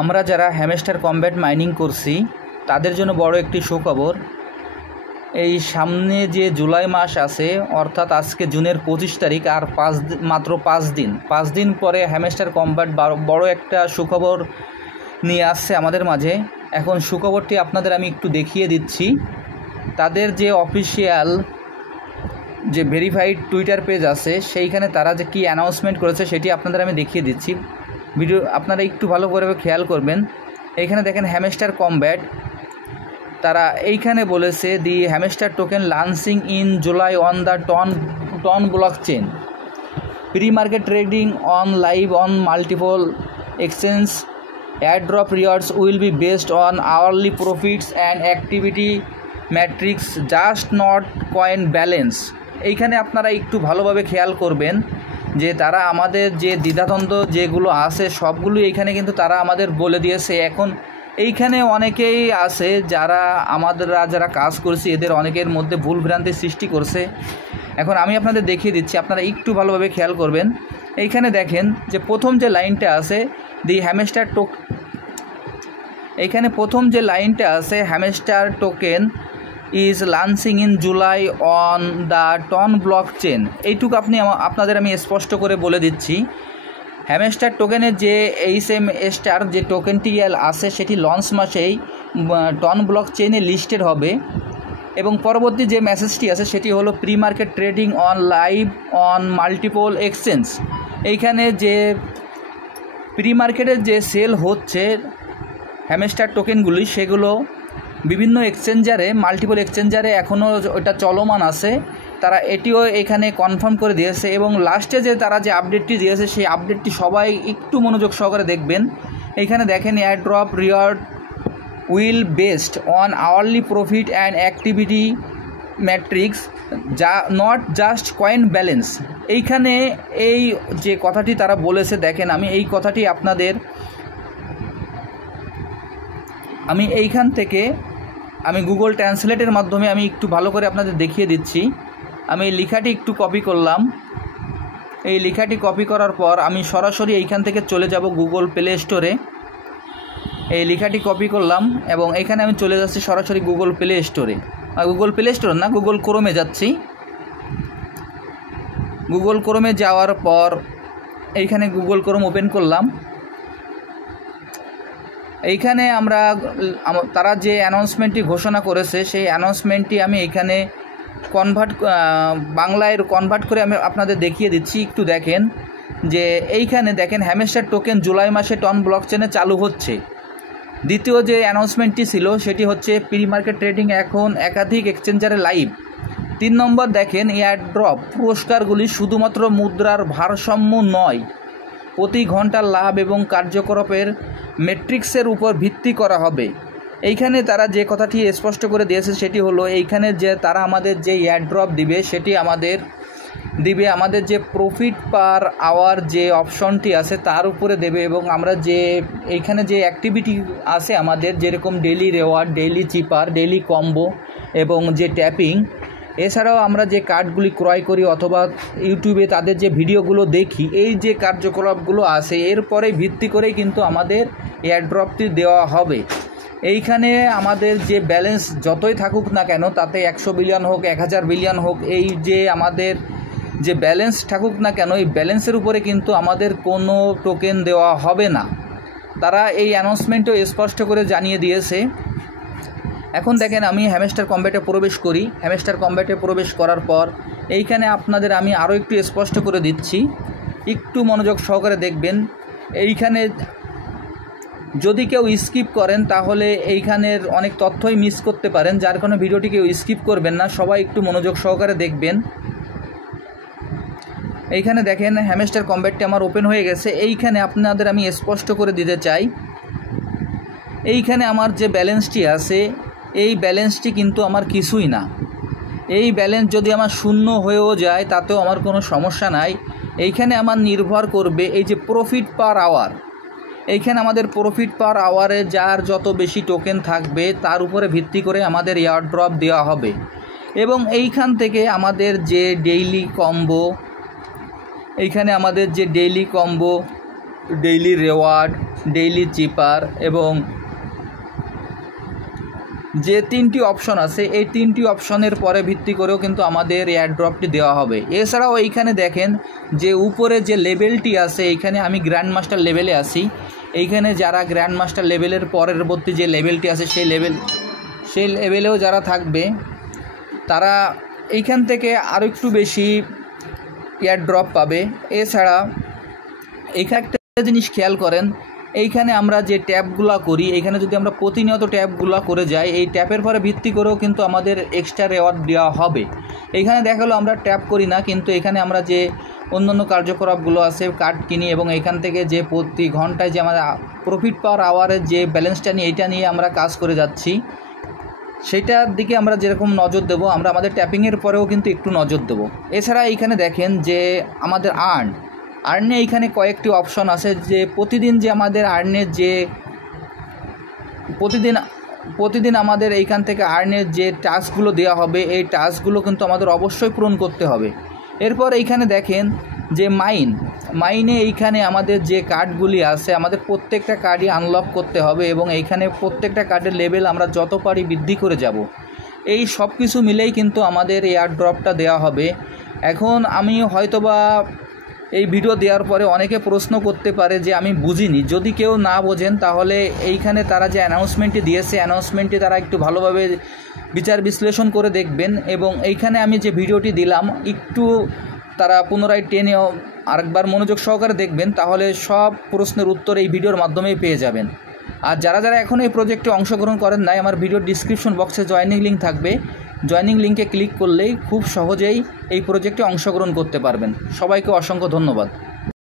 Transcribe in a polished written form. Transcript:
আমরা যারা hamster combat mining করছি তাদের জন্য বড় একটি সুখবর। এই সামনে যে জুলাই মাস আছে, অর্থাৎ আজকে জুনের 25 তারিখ, আর মাত্র 5 দিন পরে হ্যামস্টার কমব্যাট বড় একটা সুখবর নিয়ে আসছে আমাদের মাঝে। এখন সুখবরটি আপনাদের আমি একটু দেখিয়ে দিচ্ছি। তাদের যে অফিসিয়াল যে ভেরিফাইড টুইটার পেজ আছে সেইখানে তারা যে কী অ্যানাউন্সমেন্ট করেছে সেটি আপনাদের আমি দেখিয়ে দিচ্ছি। ভিডিও আপনারা একটু ভালো করে খেয়াল করবেন। এইখানে দেখেন হ্যামস্টার কমব্যাট, তারা এইখানে বলেছে the hamster token launching in July on the TON blockchain, pre market trading on live on multiple exchange, airdrop rewards will be based on hourly profits and activity metrics, just not coin balance। এইখানে আপনারা একটু ভালোভাবে খেয়াল করবেন যে তারা আমাদের যে দ্বিধাদ্বন্দ্ব যেগুলো আছে সবগুলো এইখানে কিন্তু তারা আমাদের বলে দিয়েছে। এখন এইখানে অনেকেই আছে যারা কাজ করছে এদের অনেকের মধ্যে ভুল ভ্রান্তি সৃষ্টি করছে। এখন আমি আপনাদের দেখিয়ে দিচ্ছি, আপনারা একটু ভালোভাবে খেয়াল করবেন। এইখানে দেখেন যে প্রথম যে লাইনটা আছে দি হ্যামস্টার এইখানে প্রথম যে লাইনটা আছে hamster token is launching in July on the TON blockchain, এইটুকু আপনাদের আমি স্পষ্ট করে বলে দিচ্ছি। হ্যামস্টার টোকেনের যে HMSটার যে টোকেনটি আছে সেটি লঞ্চ মাসেই টন ব্লক চেনে লিস্টেড হবে। এবং পরবর্তী যে মেসেজটি আছে সেটি হলো pre market trading on live on multiple exchange. এইখানে যে প্রি মার্কেটের যে সেল হচ্ছে হ্যামস্টার টোকেনগুলি সেগুলো বিভিন্ন এক্সচেঞ্জারে মাল্টিপল এক্সচেঞ্জারে এখনও ওটা চলমান আছে, তারা এটিও এখানে কনফার্ম করে দিয়েছে। এবং লাস্টে যে তারা যে আপডেটটি দিয়েছে সেই আপডেটটি সবাই একটু মনোযোগ সহকারে দেখবেন। এইখানে দেখেন airdrop reward will based on hourly profit and activity matrix, যা নট জাস্ট কয়েন ব্যালেন্স। এইখানে এই যে কথাটি তারা বলেছে দেখেন, আমি এই কথাটি আমি এইখান থেকে আমি গুগল ট্রান্সলেটের মাধ্যমে আমি একটু ভালো করে আপনাদের দেখিয়ে দিচ্ছি। আমি এই লেখাটি একটু কপি করলাম। এই লেখাটি কপি করার পর আমি সরাসরি এইখান থেকে চলে যাব গুগল প্লে স্টোরে। এই লেখাটি কপি করলাম এবং এইখানে আমি চলে যাচ্ছি সরাসরি গুগল প্লে স্টোরে। গুগল প্লে স্টোর না, গুগল ক্রোমে যাচ্ছি। গুগল ক্রোমে যাওয়ার পর এইখানে গুগল ক্রোম ওপেন করলাম। এইখানে তারা যে অ্যানাউন্সমেন্টটি ঘোষণা করেছে সেই অ্যানাউন্সমেন্টটি আমি এইখানে বাংলায় কনভার্ট করে আমি আপনাদের দেখিয়ে দিচ্ছি। একটু দেখেন যে এইখানে দেখেন হ্যামস্টার টোকেন জুলাই মাসে টন ব্লক চেনে চালু হচ্ছে। দ্বিতীয় যে অ্যানাউন্সমেন্টটি ছিল সেটি হচ্ছে প্রি মার্কেট ট্রেডিং এখন একাধিক এক্সচেঞ্জারে লাইভ। 3 নম্বর দেখেন এয়ারড্রপ পুরস্কারগুলি শুধুমাত্র মুদ্রার ভারসাম্য নয়, প্রতি ঘন্টার লাভ এবং কার্যকলাপের মেট্রিক্সের উপর ভিত্তি করা হবে। এইখানে তারা যে কথাটি স্পষ্ট করে দিয়েছে সেটি হলো এইখানে যে তারা আমাদের যে এয়ারড্রপ দিবে সেটি আমাদের যে প্রফিট পার আওয়ার যে অপশনটি আছে তার উপরে দেবে। এবং আমরা যে এইখানে যে অ্যাক্টিভিটি আছে আমাদের, যেরকম ডেইলি রেওয়ার্ড, ডেইলি চিপার, ডেইলি কম্বো এবং যে ট্যাপিং, এছাড়াও আমরা যে কার্ডগুলি ক্রয় করি অথবা ইউটিউবে তাদের যে ভিডিওগুলো দেখি, এই যে কার্যকলাপগুলো আছে এরপরে ভিত্তি করেই কিন্তু আমাদের এয়ারড্রপটি দেওয়া হবে। এইখানে আমাদের যে ব্যালেন্স যতই থাকুক না কেন, তাতে 100 বিলিয়ন হোক 1000 বিলিয়ন হোক, এই যে আমাদের যে ব্যালেন্স থাকুক না কেন, এই ব্যালেন্সের উপরে কিন্তু আমাদের কোনো টোকেন দেওয়া হবে না। তারা এই অ্যানাউন্সমেন্টও স্পষ্ট করে জানিয়ে দিয়েছে। এখন দেখেন আমি হ্যামস্টার কমব্যাটে প্রবেশ করি। হ্যামস্টার কমব্যাটে প্রবেশ করার পর এইখানে আপনাদের আমি আরও একটু স্পষ্ট করে দিচ্ছি, একটু মনোযোগ সহকারে দেখবেন। এইখানে যদি কেউ স্কিপ করেন তাহলে এইখানের অনেক তথ্যই মিস করতে পারেন, যার কারণে ভিডিওটি কেউ স্কিপ করবেন না, সবাই একটু মনোযোগ সহকারে দেখবেন। এইখানে দেখেন হ্যামস্টার কমব্যাটটি আমার ওপেন হয়ে গেছে। এইখানে আপনাদের আমি স্পষ্ট করে দিতে চাই, এইখানে আমার যে ব্যালেন্সটি আছে এই ব্যালেন্সটি কিন্তু আমার কিছুই না। এই ব্যালেন্স যদি আমার শূন্য হয়েও যায় তাতেও আমার কোনো সমস্যা নাই। এইখানে আমার নির্ভর করবে এই যে প্রফিট পার আওয়ার। এইখানে আমাদের প্রফিট পার আওয়ারে যার যত বেশি টোকেন থাকবে তার উপরে ভিত্তি করে আমাদের এয়ারড্রপ দেওয়া হবে। এবং এইখান থেকে আমাদের যে ডেইলি কম্বো, এইখানে আমাদের যে daily combo, daily reward, daily চিপার এবং যে 3টি অপশন আছে এই 3টি অপশনের পরে ভিত্তি করেও কিন্তু আমাদের এয়ারড্রপটি দেওয়া হবে। এছাড়াও এইখানে দেখেন যে উপরে যে লেভেলটি আছে, এইখানে আমি গ্র্যান্ড মাস্টার লেভেলে আছি। এইখানে যারা গ্র্যান্ড মাস্টার লেভেলের পরবর্তী যে লেভেলটি আছে সেই লেভেলেও যারা থাকবে তারা এইখান থেকে আরও একটু বেশি এয়ারড্রপ পাবে। এছাড়া এইখানে একটা জিনিস খেয়াল করেন, এইখানে আমরা যে ট্যাপগুলো করি, এইখানে যদি আমরা প্রতিনিয়ত ট্যাপগুলো করে যাই, এই ট্যাপের পরে ভিত্তি করেও কিন্তু আমাদের এক্সট্রা রেওয়ার্ড দেওয়া হবে। এইখানে দেখালো আমরা ট্যাপ করি না, কিন্তু এখানে আমরা যে অন্যান্য কার্যকলাপগুলো আছে কার্ড কিনি এবং এখান থেকে যে প্রতি ঘন্টায় যে আমাদের প্রফিট পার আওয়ারের যে ব্যালেন্সটা নিয়ে এইটা নিয়ে আমরা কাজ করে যাচ্ছি, সেইটার দিকে আমরা যেরকম নজর দেবো, আমরা আমাদের ট্যাপিংয়ের পরেও কিন্তু একটু নজর দেবো। এছাড়া এইখানে দেখেন যে আমাদের আর্নে এইখানে কয়েকটি অপশন আছে, যে প্রতিদিন যে আমাদের আর্নের যে প্রতিদিন আমাদের এইখান থেকে আর্নের যে টাস্কগুলো দেওয়া হবে, এই টাস্কগুলো কিন্তু আমাদের অবশ্যই পূরণ করতে হবে। এরপর এইখানে দেখেন যে মাইনে এইখানে আমাদের যে কার্ডগুলি আছে, আমাদের প্রত্যেকটা কার্ডই আনলক করতে হবে এবং এইখানে প্রত্যেকটা কার্ডের লেভেল আমরা যত পারি বৃদ্ধি করে যাব। এই সব কিছু মিলেই কিন্তু আমাদের এয়ারড্রপটা দেওয়া হবে। এখন আমি হয়তোবা এই ভিডিও দেওয়ার পরে অনেকে প্রশ্ন করতে পারে যে আমি বুঝিনি। যদি কেউ না বোঝেন তাহলে এইখানে তারা যে অ্যানাউন্সমেন্টটি দিয়েছে, অ্যানাউন্সমেন্টটি তারা একটু ভালোভাবে বিচার বিশ্লেষণ করে দেখবেন এবং এইখানে আমি যে ভিডিওটি দিলাম একটু তারা পুনরায় টেনে আরেকবার মনোযোগ সহকারে দেখবেন, তাহলে সব প্রশ্নের উত্তর এই ভিডিওর মাধ্যমেই পেয়ে যাবেন। আর যারা এখন এই প্রজেক্টে অংশগ্রহণ করেন নাই, আমার ভিডিওর ডিসক্রিপশন বক্সে জয়েনিং লিঙ্ক থাকবে, জয়েনিং লিঙ্কে ক্লিক করলেই খুব সহজেই এই প্রজেক্টে অংশগ্রহণ করতে পারবেন। সবাইকে অসংখ্য ধন্যবাদ।